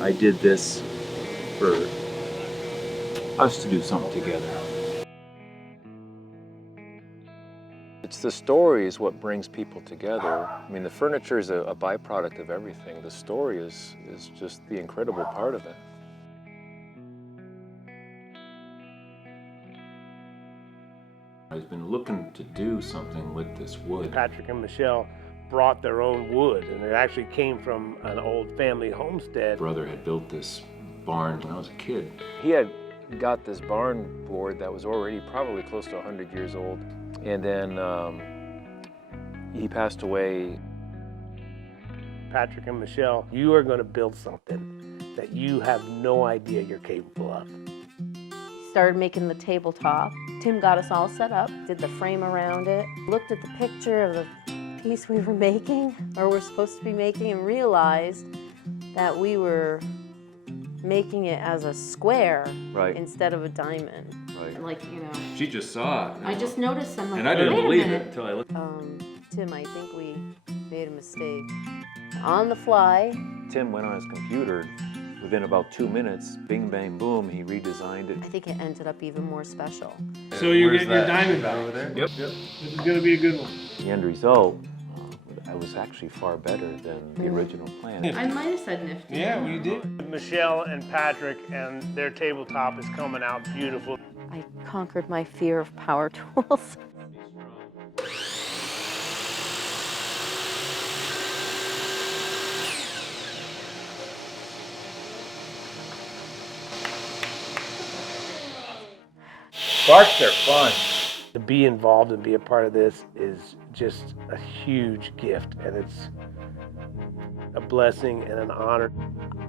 I did this for us to do something together. It's the story is what brings people together. I mean, the furniture is a byproduct of everything. The story is just the incredible part of it. I've been looking to do something with this wood. Patrick and Michelle brought their own wood, and it actually came from an old family homestead. Brother had built this barn when I was a kid. He had got this barn board that was already probably close to 100 years old. And then he passed away. Patrick and Michelle, you are going to build something that you have no idea you're capable of. Started making the tabletop. Tim got us all set up, did the frame around it, looked at the picture of the piece we were making, or were supposed to be making, and realized that we were making it as a square instead of a diamond. Right. Like, you know. She just saw it. I just noticed them. Like, And I didn't wait a believe minute. it until I looked. Tim, I think we made a mistake. On the fly. Tim went on his computer. Within about 2 minutes, bing, bang, boom, he redesigned it. I think it ended up even more special. So you're getting your diamond back over there? Yep. This is going to be a good one. The end result, I was actually far better than the original plan. I might have said nifty. Yeah, well, you did. Michelle and Patrick and their tabletop is coming out beautiful. I conquered my fear of power tools. Sparks are fun. To be involved and be a part of this is just a huge gift, and it's a blessing and an honor.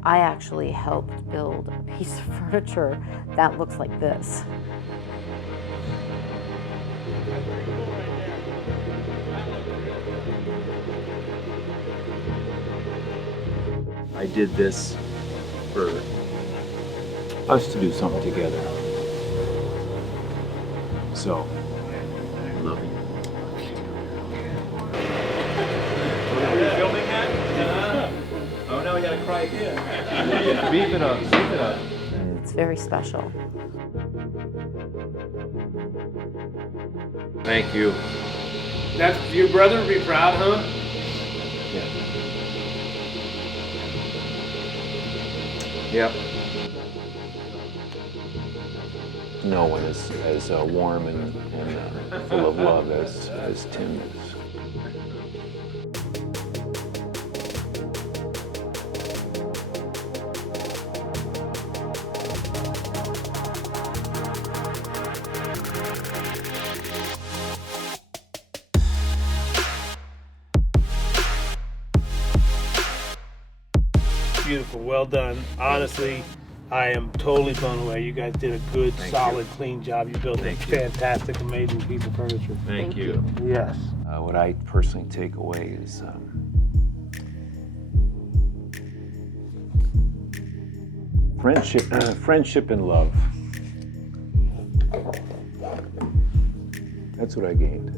I actually helped build a piece of furniture that looks like this. I did this for us to do something together. So, I love you. Are you filming that? Oh no, we gotta cry again. Beef it up, beef it up. It's very special. Thank you. That's your brother would be proud, huh? Yep. No one is as warm and full of love as Tim is. Beautiful, well done. Honestly, I am totally blown away. You guys did a good, solid, clean job. You built a fantastic, amazing piece of furniture. Thank you. Yes. What I personally take away is friendship and love. That's what I gained.